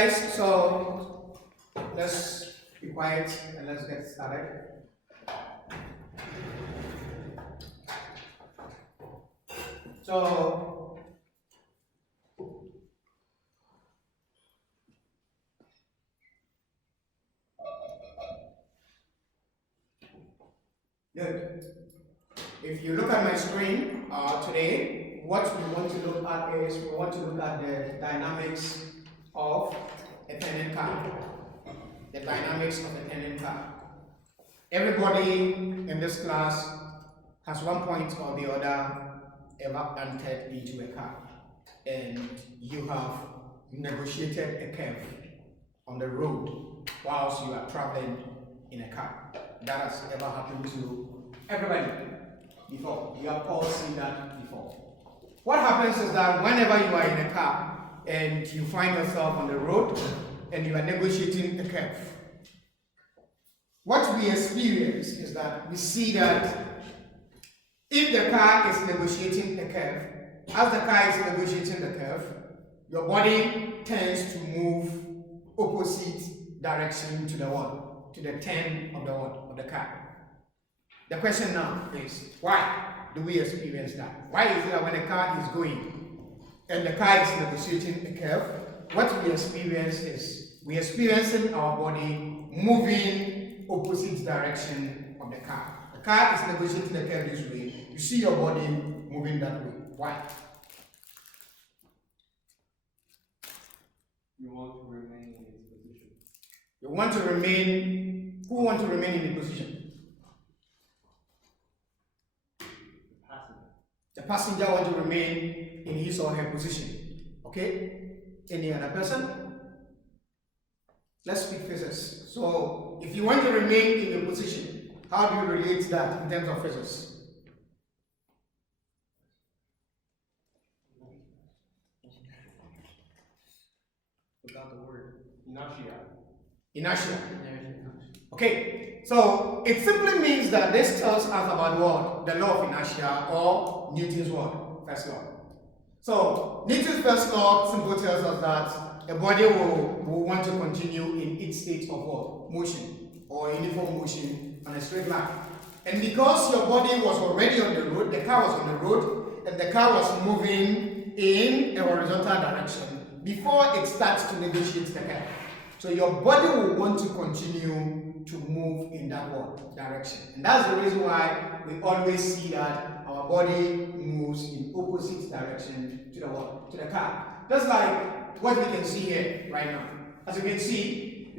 guys, so let's be quiet and let's get started. So good. If you look at my screen today, what we want to look at is we want to look at the dynamics of a tenant car. The dynamics of a tenant car. Everybody in this class has one point or the other ever entered into a car, and you have negotiated a curve on the road whilst you are traveling in a car. That has ever happened to everybody before. You have all seen that before. What happens is that whenever you are in a car and you find yourself on the road and you are negotiating a curve, what we experience is that we see that if the car is negotiating a curve, as the car is negotiating the curve, your body tends to move opposite direction to the what? To the turn of the what? Of the car. The question now is, why do we experience that? Why is it that when a car is going and the car is negotiating a curve, what we experience is we experiencing our body moving opposite direction of the car. The car is negotiating the curve this way. You see your body moving that way. Why? You want to remain in its position. You want to remain. Who want to remain in the position? The passenger. The passenger want to remain in his or her position. Okay? Any other person? Let's speak physics. So, if you want to remain in your position, how do you relate that in terms of physics? Without the word inertia. Inertia. Okay, so it simply means that this tells us about what? The law of inertia, or Newton's what? First law. So Newton's first law simply tells us that a body will want to continue in its state of what? Motion, or uniform motion on a straight line. And because your body was already on the road, the car was on the road, and the car was moving in a horizontal direction, before it starts to negotiate the curve. So your body will want to continue to move in that direction. And that's the reason why we always see that our body moves in opposite direction to the what? To the car. Just like what we can see here right now. As you can see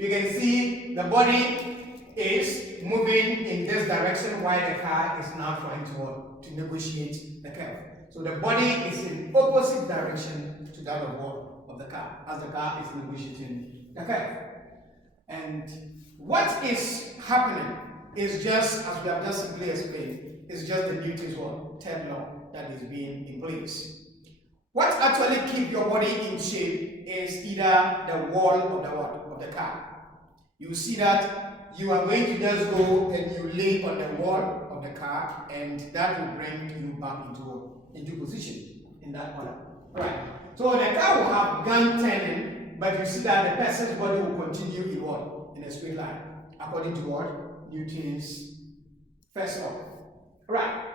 the body is moving in this direction while the car is now trying to what? To negotiate the curve. So the body is in opposite direction to that of what? Of the car, as the car is negotiating the curve. And what is happening is just, as we have just simply explained, is just the Newton's third law that is being in place. What actually keeps your body in shape is either the wall of the what? Of the car. You see that you are going to just go and you lay on the wall of the car, and that will bring you back into position in that order. Right. So the car will have gone turning, but you see that the person's body will continue in what? In a straight line, according to what? Newton's first law. Right.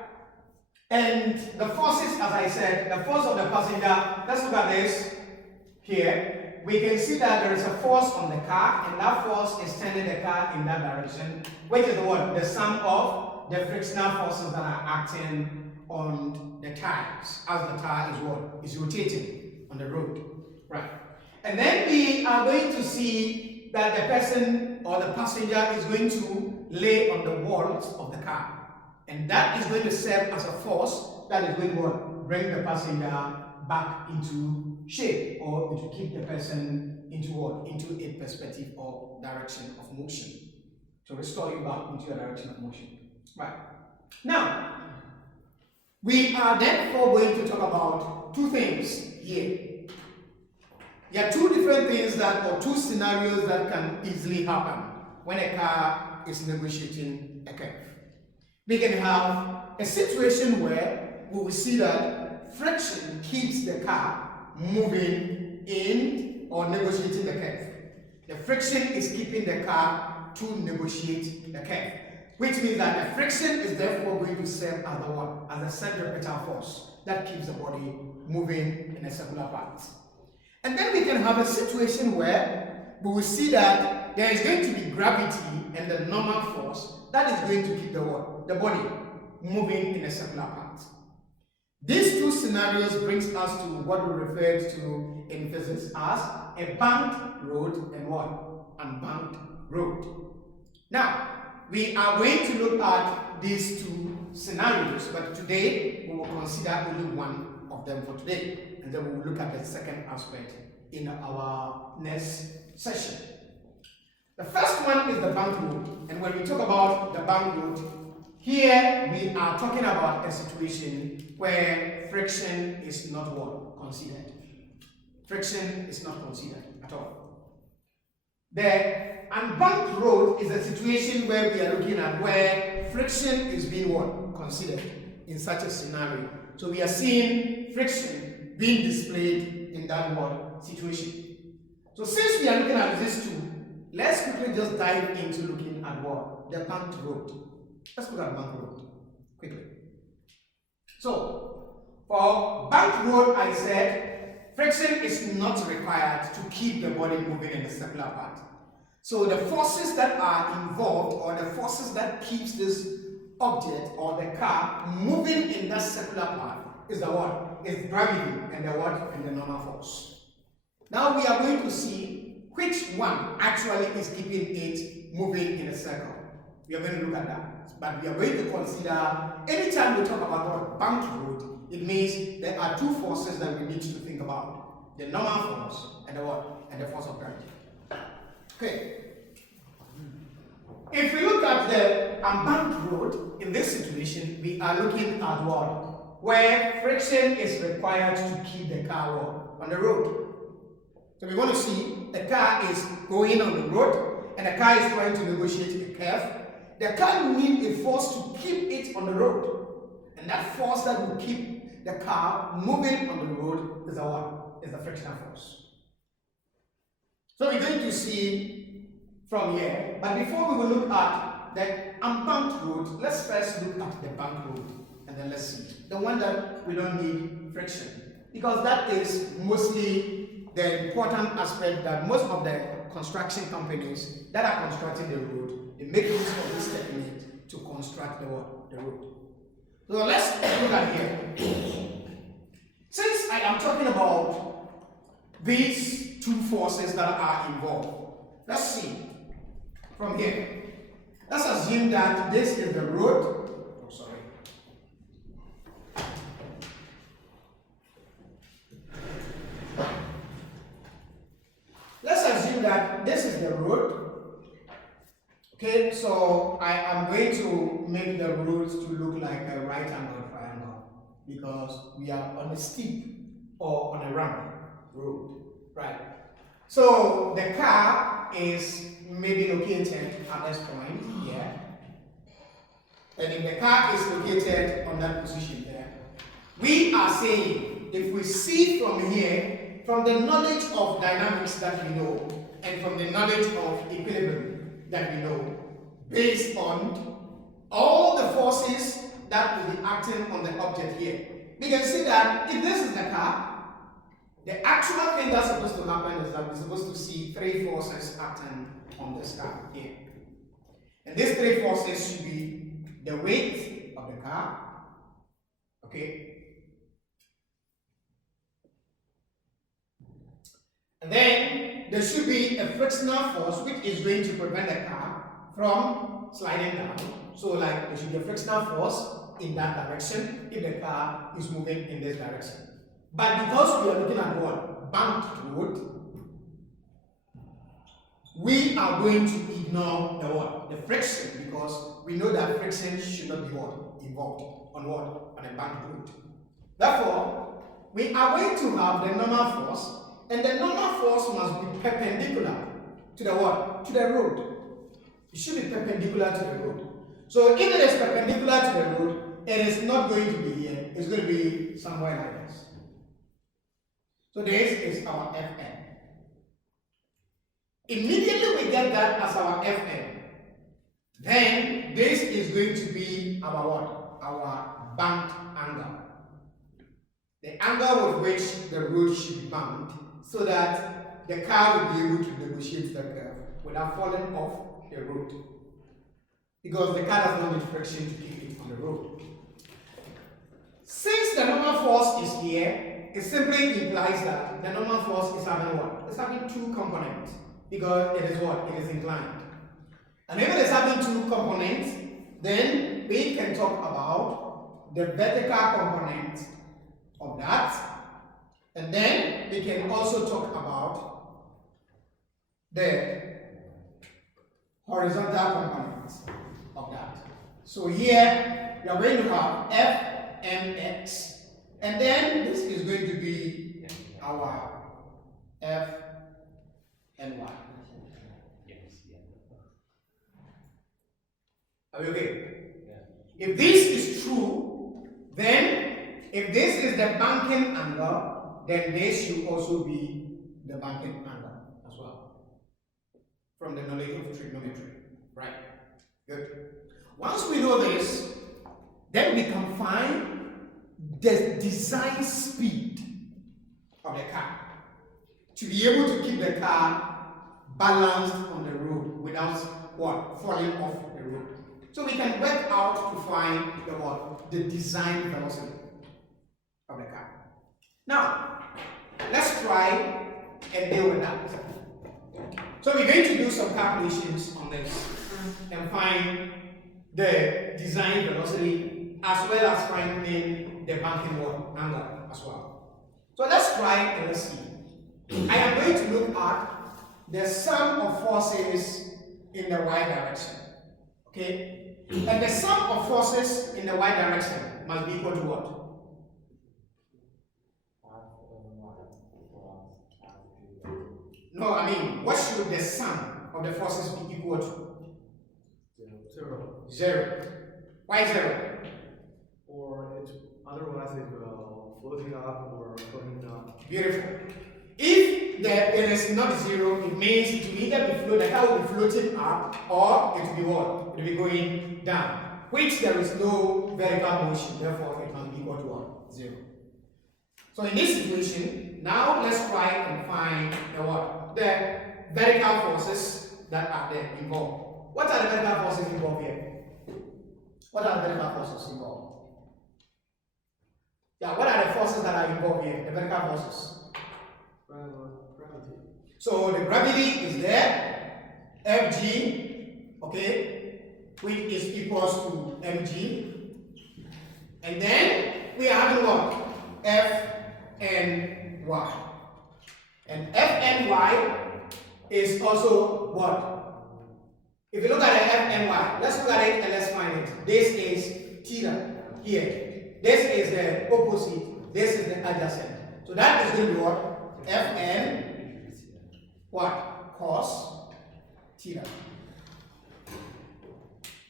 And the forces, as I said, the force of the passenger, let's look at this here. We can see that there is a force on the car, and that force is turning the car in that direction, which is what? The sum of the frictional forces that are acting on the tires, as the tire is what? Is rotating on the road. Right. And then we are going to see that the person or the passenger is going to lay on the walls of the car. And that is going to serve as a force that is going to bring the passenger back into shape, or to keep the person into what? Into a perspective or direction of motion. To restore you back into a direction of motion. Right. Now, we are therefore going to talk about two things here. There are two different things or two scenarios that can easily happen when a car is negotiating a curve. We can have a situation where we will see that friction keeps the car moving in or negotiating the curve. The friction is keeping the car to negotiate the curve, which means that the friction is therefore going to serve as the what? As the centripetal force that keeps the body moving in a circular path. And then we can have a situation where we will see that there is going to be gravity and the normal force that is going to keep the what? The body moving in a circular path. These two scenarios brings us to what we referred to in physics as a banked road and what? Unbanked road. Now, we are going to look at these two scenarios, but today we will consider only one of them for today, and then we will look at the second aspect in our next session. The first one is the banked road, and when we talk about the banked road, here we are talking about a situation where friction is not what? Considered. Friction is not considered at all. The unbanked road is a situation where we are looking at where friction is being what? Considered in such a scenario. So we are seeing friction being displayed in that what? Situation. So since we are looking at these two, let's quickly just dive into looking at what? The banked road. Let's look at banked road quickly. So, for banked road, I said friction is not required to keep the body moving in a circular path. So the forces that are involved, or the forces that keeps this object or the car moving in that circular path is the what? Is gravity and the what? And the normal force. Now we are going to see which one actually is keeping it moving in a circle. We are going to look at that. But we are going to consider, anytime we talk about what? Banked road, it means there are two forces that we need to think about. The normal force and the what? And the force of gravity. Okay. If we look at the unbanked road, in this situation, we are looking at what? Where friction is required to keep the car what? On the road. So we want to see the car is going on the road and the car is trying to negotiate a curve. The car needs a force to keep it on the road. And that force that will keep the car moving on the road is the what? Is the frictional force. So we're going to see from here. But before we will look at the unbanked road, let's first look at the banked road. And then let's see. The one that we don't need friction. Because that is mostly the important aspect that most of the construction companies that are constructing the road, they make use of this technique to construct the road. So let's look at here. Since I am talking about these two forces that are involved, let's see from here. Let's assume that this is the road. Oh, sorry. Let's assume that this is the road. Okay, so I am going to make the roads to look like a right angle triangle because we are on a steep or on a ramp road, right? So the car is maybe located at this point here, and if the car is located on that position there, we are saying if we see from here, from the knowledge of dynamics that we know, and from the knowledge of equilibrium that we know, based on all the forces that will be acting on the object here, we can see that if this is the car, the actual thing that's supposed to happen is that we're supposed to see three forces acting on this car here. And these three forces should be the weight of the car, okay? And then there should be a frictional force which is going to prevent the car from sliding down. So like there should be a frictional force in that direction if the car is moving in this direction. But because we are looking at what? Banked road, we are going to ignore the what? The friction, because we know that friction should not be what? Involved on what? On a banked road. Therefore, we are going to have the normal force, and the normal force must be perpendicular to the what? To the road. It should be perpendicular to the road. So if it is perpendicular to the road, it is not going to be here. It's going to be somewhere like this. So this is our Fn. Immediately we get that as our Fn. Then this is going to be our what? Our banked angle. The angle with which the road should be banked so that the car will be able to negotiate the curve without falling off the road. Because the car does not need friction to keep it on the road. Since the normal force is here, it simply implies that the normal force is having what? It's having two components. Because it is what? It is inclined. And if it is having two components, then we can talk about the vertical component of that. And then we can also talk about the horizontal component of that. So here we are going to have f and x, and then this is going to be our f and y. Are we okay? If this is true, then if this is the banking angle, then this should also be the banking angle as well. From the knowledge of trigonometry. Right? Good. Once we know this, then we can find the design speed of the car to be able to keep the car balanced on the road without what? Falling off the road. So we can work out to find the what? The design velocity of the car. Now, let's try and deal with that. So we're going to do some calculations on this and find the design velocity as well as finding the banking angle as well. So let's try and let's see. I am going to look at the sum of forces in the y direction. Okay? And the sum of forces in the y direction must be equal to what? No, I mean, what should the sum of the forces be equal to? Zero. Why 0? Or it's otherwise it will floating up or floating down. Beautiful. If it is not 0, it means it will either be floating, the car will be floating up, or it will be what? It will be going down. Which there is no vertical motion, therefore it must be equal to what? 0. So in this situation, now let's try and find the what? The vertical forces that are there involved. What are the vertical forces involved here? What are the vertical forces involved? Yeah, what are the forces that are involved here? The vertical forces. Gravity. So the gravity is there, Fg, okay, which is equals to mg. And then we are having what? F and y. And F and y is also what? If you look at the F and y, let's look at it and let's find it. This is theta here. This is the opposite. This is the adjacent. So that is going to be what? Fn what? Cos theta.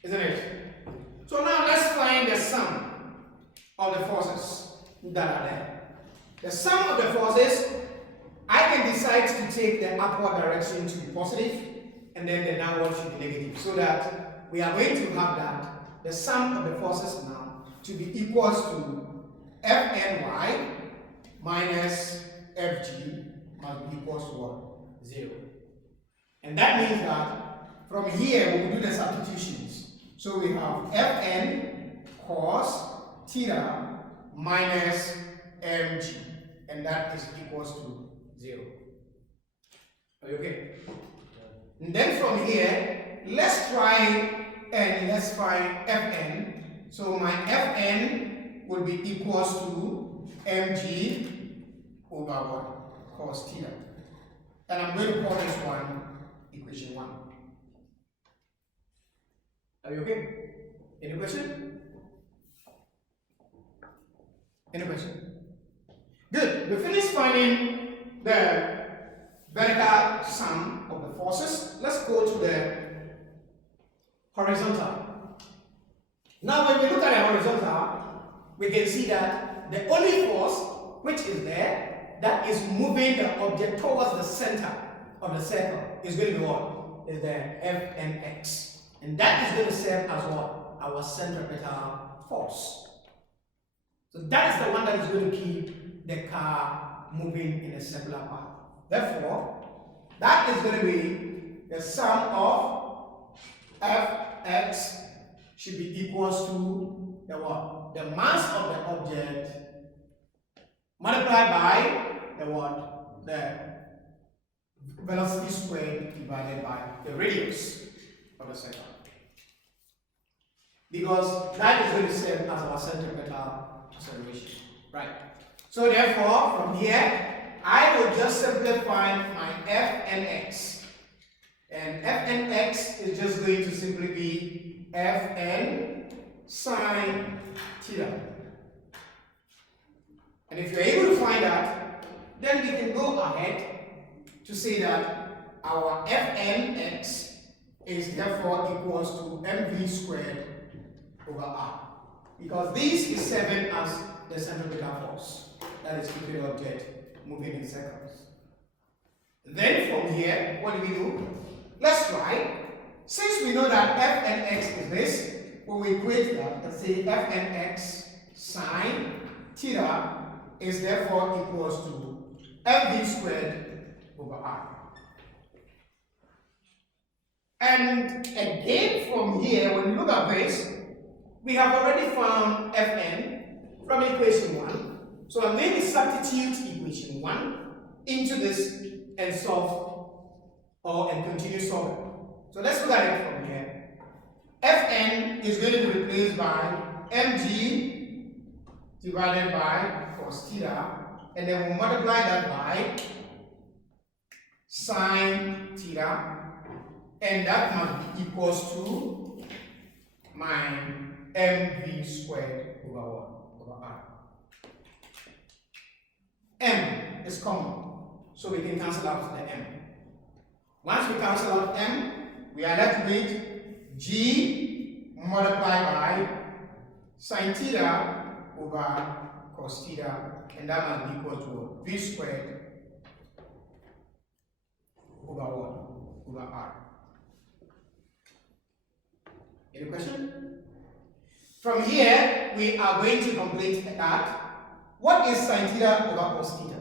Isn't it? So now let's find the sum of the forces that are there. The sum of the forces, I can decide to take the upward direction to be positive and then the downward should be negative. So that we are going to have that the sum of the forces now to be equals to Fny minus Fg must be equals to what? 0. And that means that from here we will do the substitutions. So we have Fn cos theta minus mg, and that is equals to 0. Are you okay? And then from here, let's try and let's find Fn. So my Fn will be equals to mg over what? Cos theta. And I'm going to call this one equation 1. Are you okay? Any question? Any question? Good. We finished finding the vertical sum of the forces. Let's go to the horizontal. Now when we look at the horizontal, we can see that the only force which is there that is moving the object towards the center of the circle is going to be what? Is the Fnx. And that is going to serve as what? Our centripetal force. So that is the one that is going to keep the car moving in a circular path. Therefore, that is going to be the sum of Fx should be equals to the what? The mass of the object multiplied by the what? The velocity squared divided by the radius of the circle. Because that is going to serve as our centripetal acceleration. Right. So therefore, from here, I will just simplify my Fnx. And Fnx is just going to simply be Fn sine theta. And if you're able to find that, then we can go ahead to say that our Fnx is therefore equals to mv squared over r. Because this is serving as the centripetal force that is keeping the object moving in circles. Then from here, what do? Let's try. Since we know that Fnx is this, we will equate that and say Fnx sine theta is therefore equals to mv squared over r. And again from here, when we look at this, we have already found Fn from equation 1. So I'm going to substitute equation 1 into this and solve and continue solving. So let's look at it from here. Fn is going to be replaced by mg divided by cos theta, and then we'll multiply that by sine theta, and that must be equals to my mv squared over what? Over r. M is common, so we can cancel out the m. Once we cancel out m, we are left with g multiplied by sine theta over cos theta, and that must be equal to v squared over what? Over r. Any question? From here, we are going to complete that. What is sine theta over cos theta?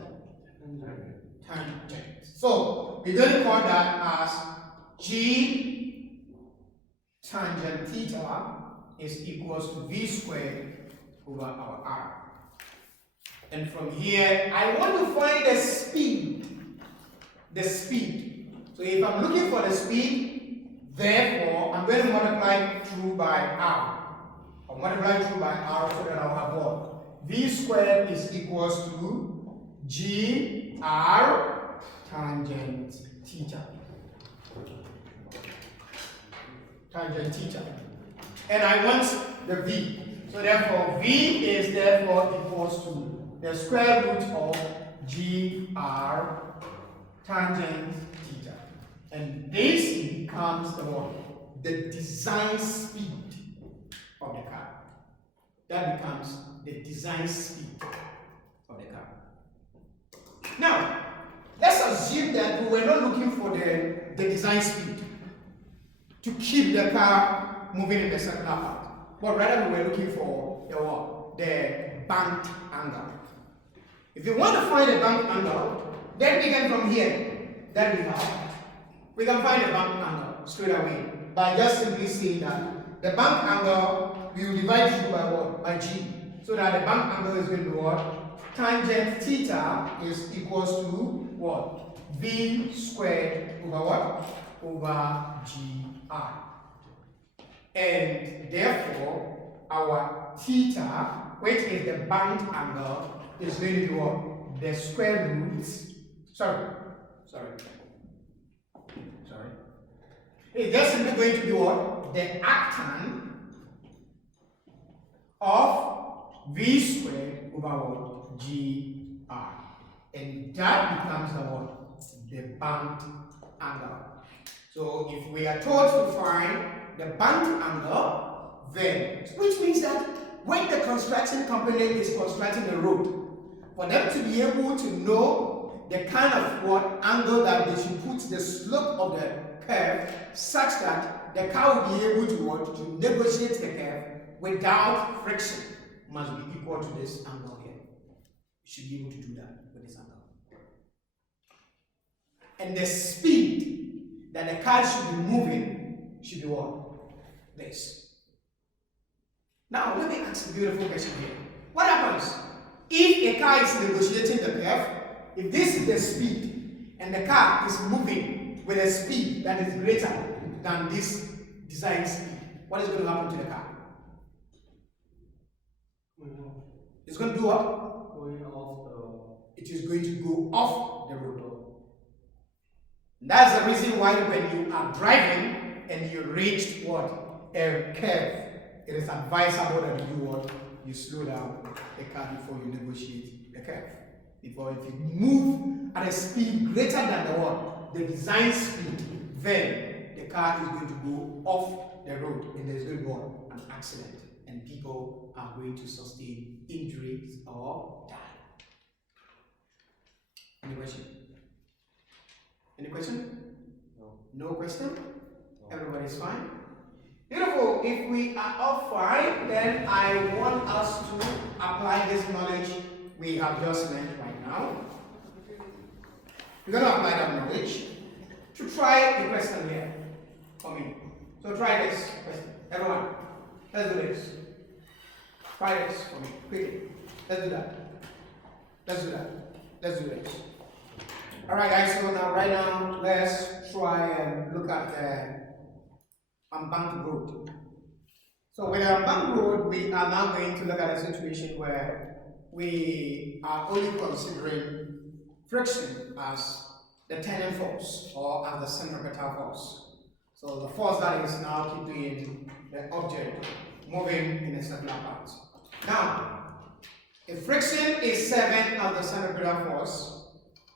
Tangent. So we're going to call that as g tangent theta is equals to v squared over our r. And from here, I want to find the speed. The speed. So if I'm looking for the speed, therefore I'm going to multiply through by r. I'll multiply through by r so that I'll have what? V squared is equals to g r tangent theta. Tangent theta. And I want the v. So therefore v is therefore equals to the square root of g r tangent theta. And this becomes the what? The design speed of the car. That becomes the design speed of the car. Now, let's assume that we were not looking for the design speed to keep the car moving in the circular path, but rather we were looking for the what? The banked angle. If you want to find the banked angle, then we can from here, then we can find the banked angle straight away by just simply saying that the banked angle we will divide through by what? By g. So that the banked angle is going to be what? Tangent theta is equals to what? V squared over what? Over gr. And therefore, our theta, which is the banked angle, is going to be what? The square root. Sorry. It's just simply going to be what? The arctan of v squared over what? Gr. And that becomes the what? The banked angle. So if we are told to find the banked angle, then, which means that when the construction company is constructing the road, for them to be able to know the kind of what angle that they should put the slope of the curve such that the car will be able to what? To negotiate the curve without friction. Must be equal to this angle here. You should be able to do that with this angle. And the speed that the car should be moving should be what? This. Now let me ask a beautiful question here. What happens if a car is negotiating the curve? If this is the speed and the car is moving with a speed that is greater than this design speed, what is going to happen to the car? It's going to do what? Going off the... It is going to go off the road. That's the reason why when you are driving and you reach what? A curve, it is advisable that you do what? You slow down the car before you negotiate the curve. Because if you move at a speed greater than the what? The design speed, then the car is going to go off the road and there's going to be an accident and people are going to sustain injuries or die. Any question? Any question? No. No question? No. Everybody's fine? Beautiful. If we are all fine, then I want us to apply this knowledge we have just learned right now. We're going to apply that knowledge to try the question here for me. So try this question. Everyone, let's do this. Try this for me, quickly. Let's do that. Let's do that. Let's do this. Alright guys, so now right now let's try and look at the Unbanked road. So with the Unbanked road, we are now going to look at a situation where we are only considering friction as the turning force or as the centripetal force. So the force that is now keeping the object moving in a circular path. Now, if friction is serving as the centripetal force,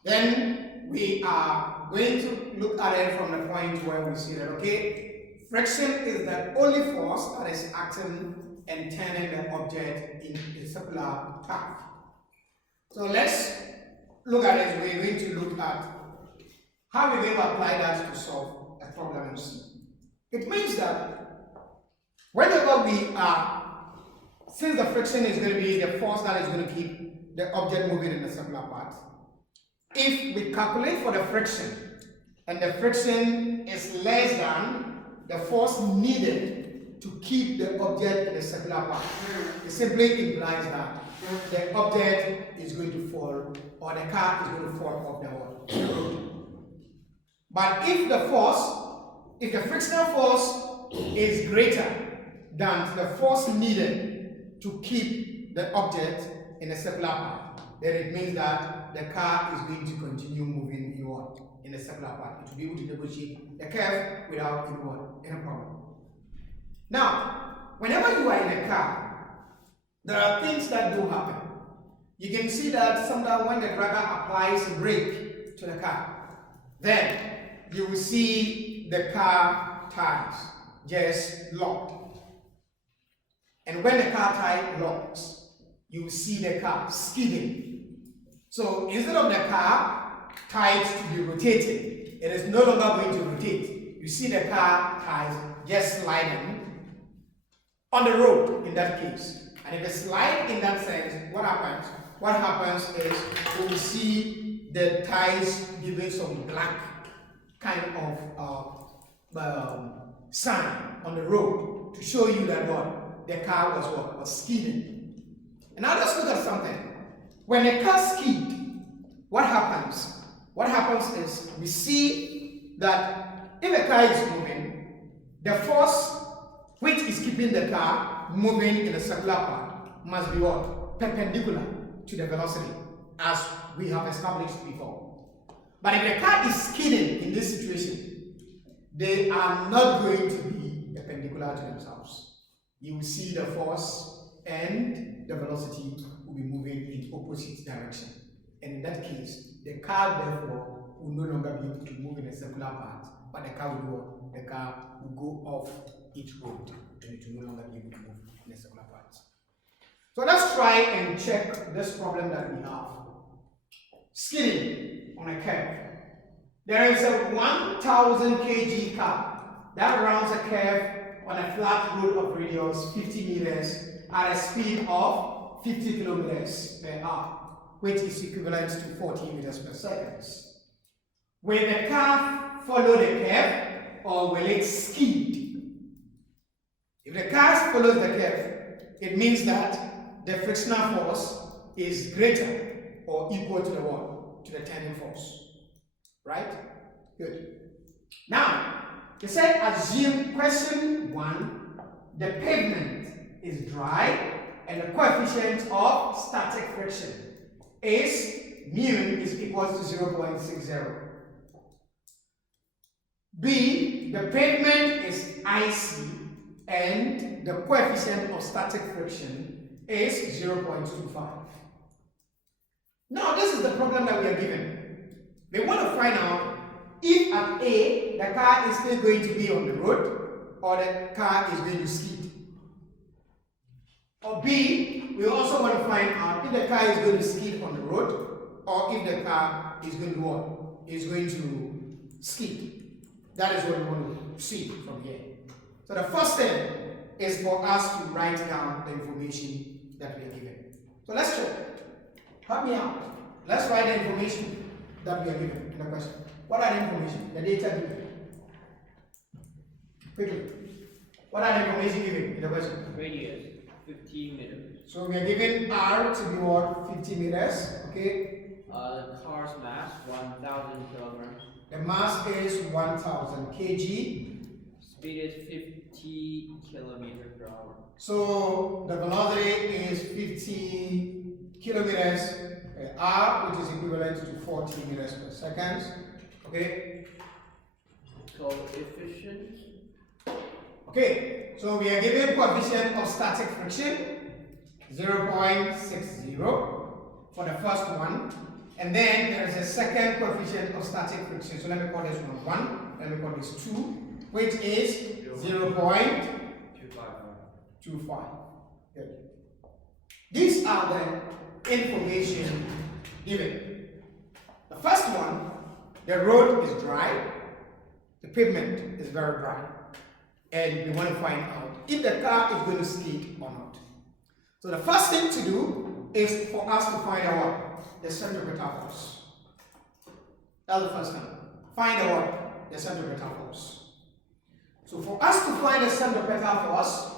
then we are going to look at it from the point where we see that, okay, friction is the only force that is acting and turning the object in a circular path. So let's look at it. We're going to look at how we're going to apply that to solve a problem and see. It means that whenever we are, since the friction is going to be the force that is going to keep the object moving in a circular path, if we calculate for the friction and the friction is less than the force needed to keep the object in a circular path, it simply implies that the object is going to fall or the car is going to fall off the road. But if the frictional force is greater than the force needed to keep the object in a circular path, then it means that the car is going to continue moving in what? In a circular path. It will be able to negotiate the curve without any problem. Now, whenever you are in a car, there are things that do happen. You can see that sometimes when the driver applies a brake to the car, then you will see the car tires just locked. And when the car tire locks, you will see the car skidding. So instead of the car tires to be rotating, it is no longer going to rotate. You see the car tires just sliding on the road in that case. And if it slides in that sense, what happens? What happens is you will see the tires giving some black kind of sign on the road to show you that what the car was skidding. And now let's look at something. When a car skids, what happens? What happens is we see that if a car is moving, the force which is keeping the car moving in a circular path must be what? Perpendicular to the velocity, as we have established before. But if the car is skidding in this situation, they are not going to be perpendicular to themselves. You will see the force and the velocity will be moving in opposite direction. And in that case, the car therefore will no longer be able to move in a circular path, but the car will go off each road and it will no longer be able to move in a circular path. So let's try and check this problem that we have. Skidding. on a curve. There is a 1000 kg car that rounds a curve on a flat road of radius 50 meters at a speed of 50 kilometers per hour, which is equivalent to 40 meters per second. Will the car follow the curve or will it skid? If the car follows the curve, it means that the frictional force is greater or equal to the what? To the turning force. Right? Good. Now, they said assume question 1, the pavement is dry and the coefficient of static friction is mu is equal to 0.60. B, the pavement is icy and the coefficient of static friction is 0.25. Now, this is the problem that we are given. They want to find out if at A, the car is still going to be on the road or the car is going to skid. Or B, we also want to find out if the car is going to skid on the road or if the car is going to what? Is going to skid. That is what we want to see from here. So the first thing is for us to write down the information that we are given. So let's check. Help me out. Let's write the information that we are given in the question. What are the information? The data given. Quickly. What are the information given in the question? Radius, 15 meters. So we are given R to be what? 50 meters. Okay. The car's mass, 1,000 kilograms. The mass is 1000 kg. Speed is 50 kilometers per hour. So the velocity is 50 kilometers per hour, which is equivalent to 40 meters per second. Okay. Coefficient. Okay. So we are given coefficient of static friction 0.60 for the first one. And then there is a second coefficient of static friction. So let me call this one 1, let me call this 2, which is 0.255. Good. These are the information given. The first one, the road is dry, the pavement is very dry. And we want to find out if the car is going to skid or not. So the first thing to do is for us to find out the centripetal force. That's the first thing. Find the what? The centripetal force. So for us to find the centripetal force,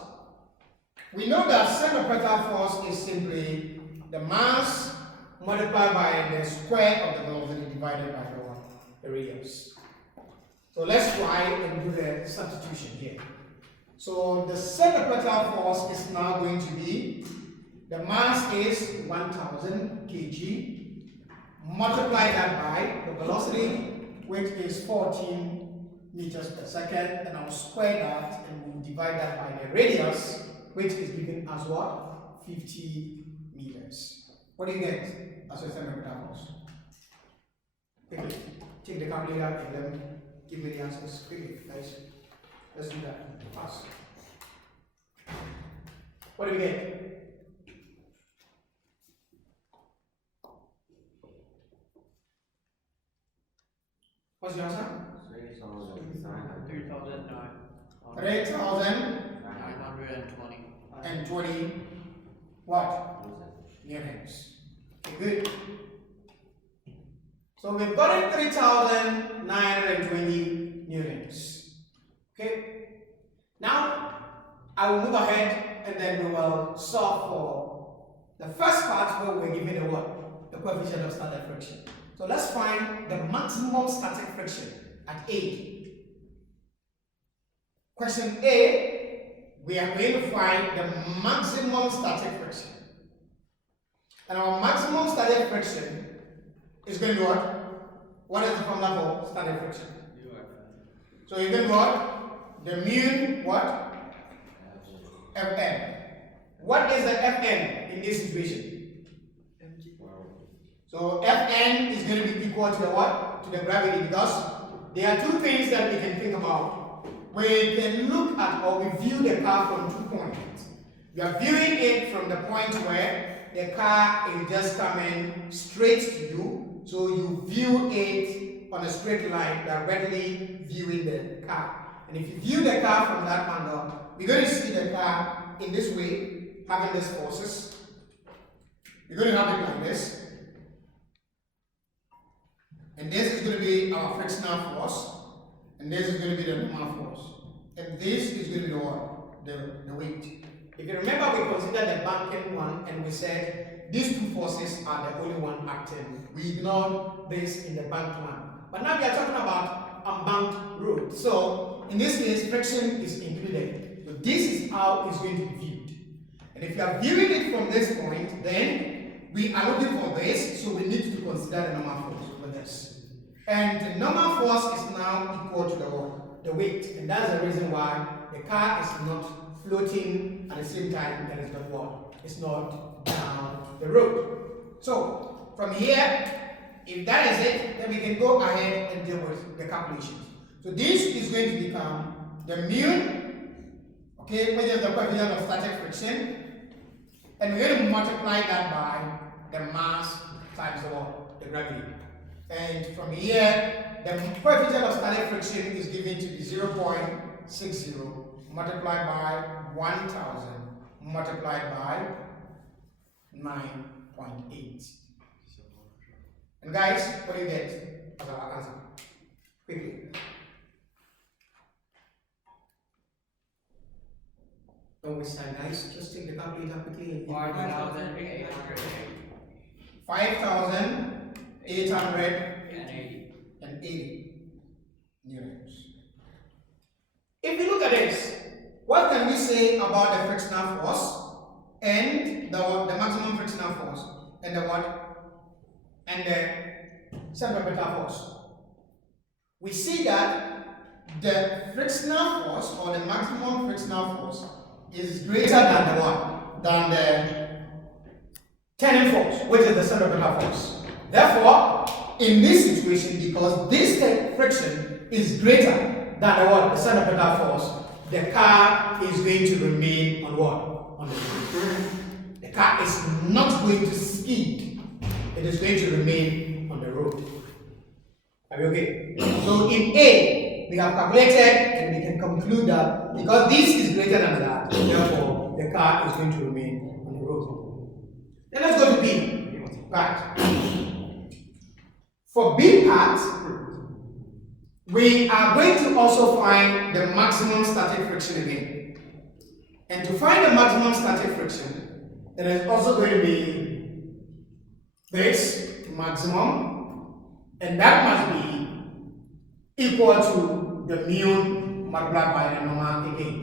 we know that centripetal force is simply the mass multiplied by the square of the velocity divided by the what? The radius. So let's try and do the substitution here. So the centripetal force is now going to be, the mass is 1000 kg, multiply that by the velocity, which is 14 meters per second, and I'll square that and we'll divide that by the radius, which is given as what? 50 meters. What do you get as a centripetal force? Quickly, take the calculator and then give me the answers. Quickly, guys. Let's do that fast. What do we get? What's your answer? 3,920 what? Newtons. Okay, good. So we've got it 3,920 newtons. Okay. Now I will move ahead and then we will solve for the first part where we're given the what? The coefficient of static friction. So let's find the maximum static friction at A. Question A, we are going to find the maximum static friction. And our maximum static friction is going to be what? What is the formula for static friction? So you're going to what? The mu what? Fn. What is the Fn in this situation? So Fn is going to be equal to the what? To the gravity, because there are two things that we can think about. We can look at or we view the car from 2 points. We are viewing it from the point where the car is just coming straight to you, so you view it on a straight line, directly viewing the car. And if you view the car from that angle, we're going to see the car in this way, having these forces. You're going to have it like this. And this is going to be our frictional force. And this is going to be the normal force. And this is going to be the what? The weight. If you remember, we considered the banking one and we said these two forces are the only one acting. We ignored this in the banked one. But now we are talking about unbanked road. So in this case, friction is included. So this is how it's going to be viewed. And if you are viewing it from this point, then we are looking for this, so we need to consider the normal force for this. And the normal force is now equal to the weight. And that's the reason why the car is not floating at the same time that it's not what? It's not down the road. So from here, if that is it, then we can go ahead and deal with the calculations. So this is going to become the mu, okay, which is the coefficient of static friction, and we're going to multiply that by the mass times the what? The gravity. And from here, the coefficient of static friction is given to be 0.60 multiplied by 1000 multiplied by 9.8. And guys, what do you get as our answer? Quickly. Don't waste time, guys. Just take the calculator quickly. 5,880. 5,880 newtons. If you look at this, what can we say about the frictional force and the maximum frictional force and the what? And the centripetal force? We see that the frictional force or the maximum frictional force is greater than the what? Than the turning force, which is the centripetal force. Therefore, in this situation, because this friction is greater than the what? The centripetal force, the car is going to remain on what? On the road. The car is not going to skid. It is going to remain on the road. Are we okay? So in A, we have calculated and we can conclude that because this is greater than that, therefore the car is going to remain on the road. Then let's go to B. Right. For B part, we are going to also find the maximum static friction again. And to find the maximum static friction, it is also going to be this maximum, and that must be equal to the mu multiplied by the normal again.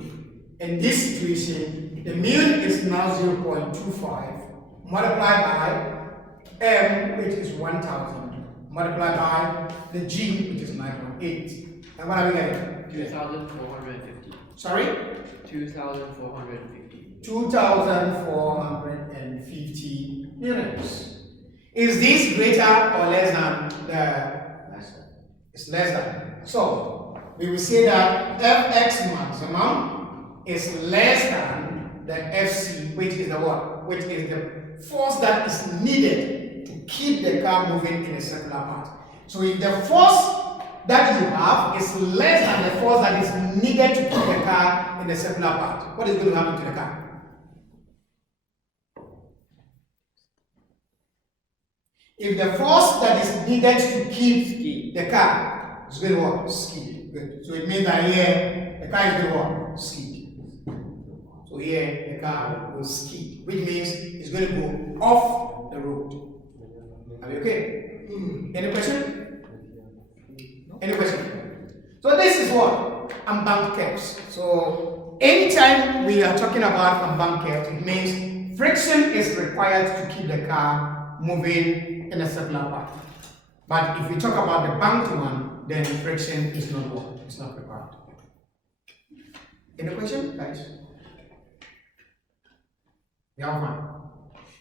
In this situation, the mu is now 0.25 multiplied by m, which is 1000, multiplied by the g, which is 9.8. And what are we getting? 2,450. Sorry? 2,450. 2,450 units. Is this greater or less than the? It's less than. So we will say that Fx maximum is less than the Fc, which is the what? Which is the force that is needed to keep the car moving in a circular path. So if the force that you have is less than the force that is needed to keep the car in a circular path, what is going to happen to the car? If the force that is needed to keep the car is going to what? Skid. Good. So it means that here the car is going to what? Skid. So here the car will skid, which means it's going to go off the road. Are you okay? Any question? Any question? So this is what? Unbanked curves. So anytime we are talking about unbanked curves, it means friction is required to keep the car moving in a circular path. But if we talk about the banked one, then friction is not what? It's not required. Any question, guys? Yeah, fine.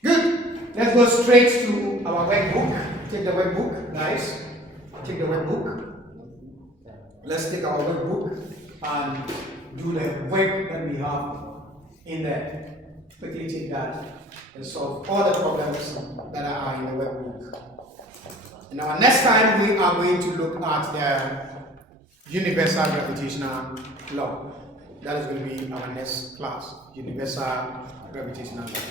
Good. Let's go straight to our workbook. Take the workbook, guys. Take the workbook. Let's take our workbook and do the work that we have in there. quickly take that and solve all the problems that are in the workbook. And our next time we are going to look at the universal gravitational law. That is going to be our next class, universal gravitational law.